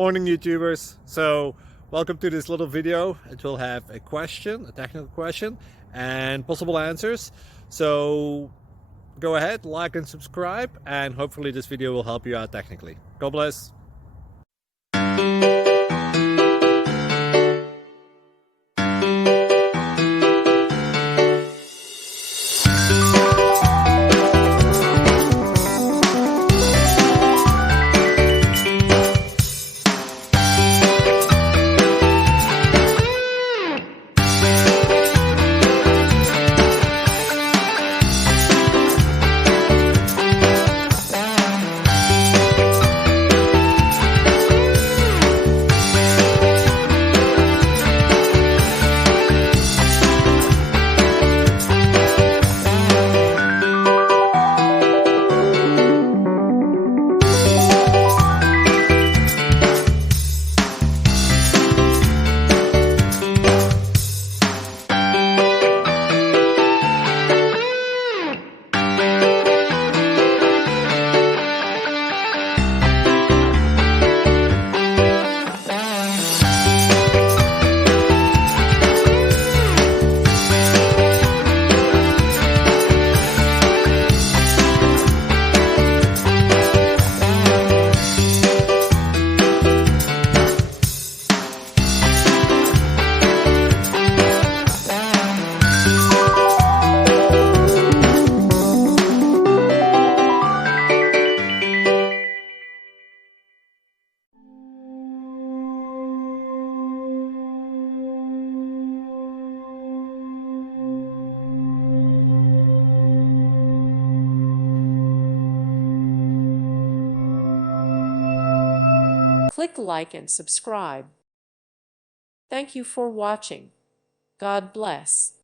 Morning YouTubers. So welcome to this little video. It will have a question, a technical question, and possible answers. So go ahead, like and subscribe, and hopefully this video will help you out technically. God bless. Click like and subscribe. Thank you for watching. God bless.